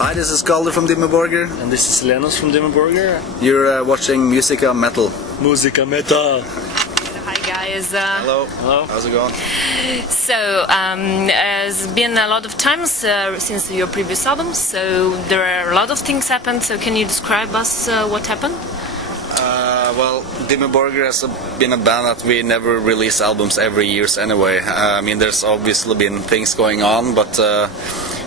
Hi, this is Calder from Dimmu Borgir. And this is Lenos from Dimmu Borgir. You're watching Musica Metal. Musica Metal. Hi guys. Hello. Hello. How's it going? So, it's been a lot of times since your previous album, so there are a lot of things happened, so can you describe us what happened? Well, Dimmu Borgir has been a band that we never release albums every year anyway. I mean, there's obviously been things going on, but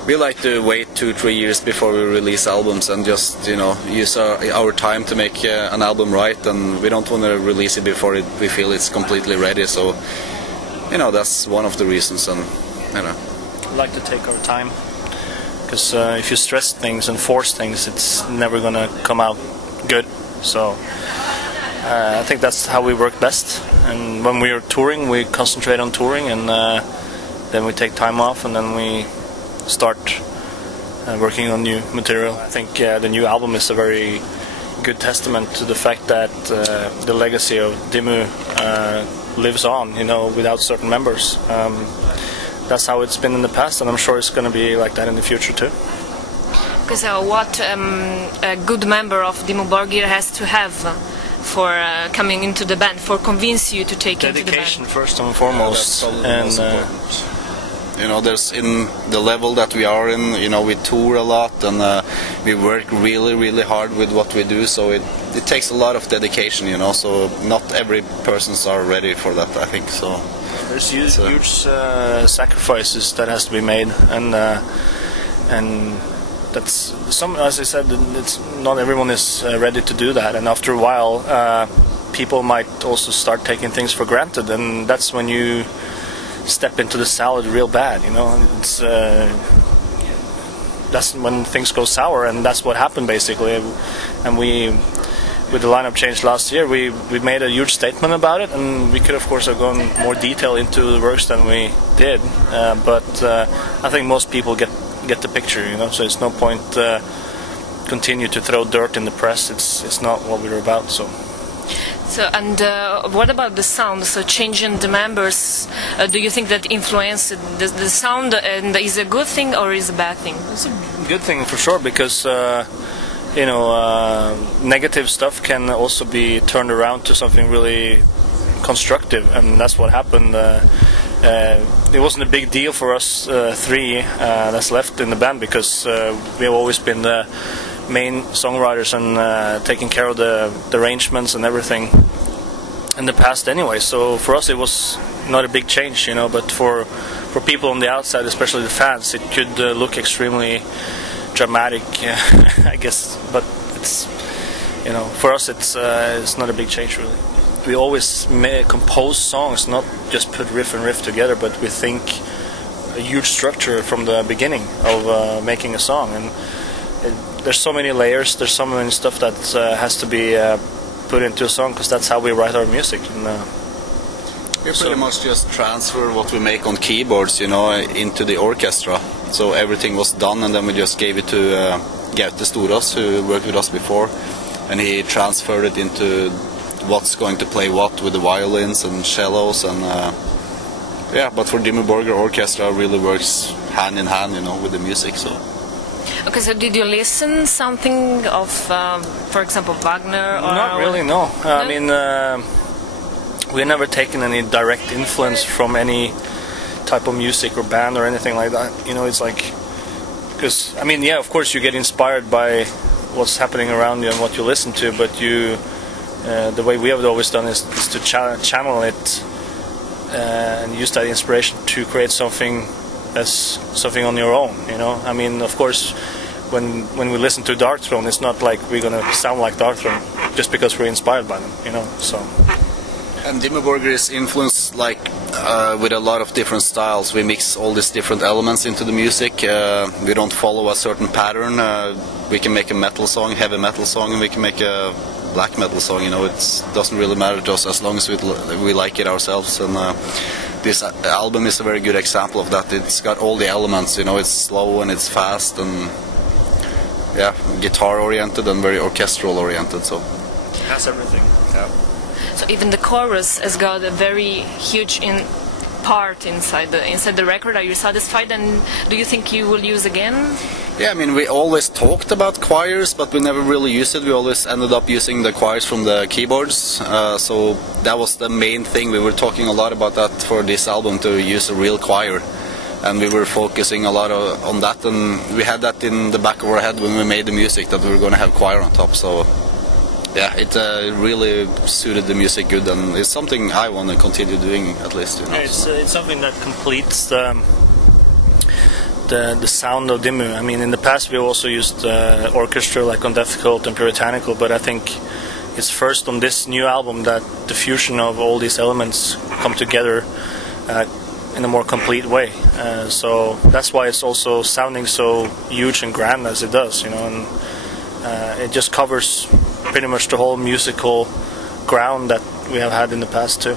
we like to wait 2-3 years before we release albums and just, you know, use our time to make an album right, and we don't want to release it before we feel it's completely ready, so, you know, that's one of the reasons, and, you know. We like to take our time, because if you stress things and force things, it's never going to come out good, so I think that's how we work best, and when we are touring, we concentrate on touring, and then we take time off, and then we start working on new material. I think the new album is a very good testament to the fact that the legacy of Dimmu lives on, you know, without certain members. That's how it's been in the past, and I'm sure it's going to be like that in the future too. Because what a good member of Dimmu Borgir has to have for coming into the band, for convince you to take into the band? Dedication first and foremost, and you know, there's in the level that we are in, you know, we tour a lot, and we work really hard with what we do, so it takes a lot of dedication, you know, so not every persons are ready for that, I think, so. There's huge sacrifices that has to be made, and that's some, as I said, it's not everyone is ready to do that, and after a while people might also start taking things for granted, and that's when you step into the salad real bad, you know. It's that's when things go sour, and that's what happened basically. And we, with the lineup change last year, we made a huge statement about it, and we could of course have gone more detail into the works than we did, but I think most people get the picture, you know, so it's no point continue to throw dirt in the press. It's not what we're about, so. So, and what about the sound? So, changing the members, do you think that influenced the sound, and is a good thing or is a bad thing? It's a good thing for sure, because you know, negative stuff can also be turned around to something really constructive, and that's what happened. It wasn't a big deal for us three that's left in the band, because we have always been the main songwriters and taking care of the arrangements and everything in the past anyway, so for us it was not a big change, you know, but for people on the outside, especially the fans, it could look extremely dramatic, I guess, but it's, you know, for us it's not a big change really. We always compose songs, not just put riff and riff together, but we think a huge structure from the beginning of making a song, and there's so many layers, there's so many stuff that has to be put into a song, because that's how we write our music. And, we pretty much just transfer what we make on keyboards, you know, into the orchestra. So everything was done, and then we just gave it to Gaute Storås, who worked with us before, and he transferred it into what's going to play what with the violins and cellos, and yeah, but for Dimmu Borgir Orchestra really works hand in hand, you know, with the music, so. Okay, so did you listen something of, for example, Wagner? Or not really, no. I mean, we've never taken any direct influence from any type of music or band or anything like that. You know, it's like, because, I mean, yeah, of course you get inspired by what's happening around you and what you listen to, but you, the way we have always done is to channel it and use that inspiration to create something as something on your own, you know. I mean, of course, when we listen to Darkthrone, it's not like we're gonna sound like Darkthrone just because we're inspired by them, you know. So. And Dimmu Borgir is influenced like with a lot of different styles. We mix all these different elements into the music. We don't follow a certain pattern. We can make a metal song, heavy metal song, and we can make a black metal song. You know, it doesn't really matter to us as long as we like it ourselves. And this album is a very good example of that. It's got all the elements, you know, it's slow and it's fast and, yeah, guitar oriented and very orchestral oriented, so. It has everything. Yeah. So even the chorus has got a very huge part inside the record? Are you satisfied, and do you think you will use again? Yeah, I mean, we always talked about choirs, but we never really used it. We always ended up using the choirs from the keyboards, so that was the main thing. We were talking a lot about that for this album, to use a real choir, and we were focusing a lot on that, and we had that in the back of our head when we made the music, that we were going to have choir on top. So yeah, it really suited the music good, and it's something I want to continue doing, at least. You know, yeah, it's something that completes the sound of Dimmu. I mean, in the past we also used orchestra, like on Death Cult and Puritanical, but I think it's first on this new album that the fusion of all these elements come together in a more complete way. So that's why it's also sounding so huge and grand as it does, you know, and it just covers pretty much the whole musical ground that we have had in the past too.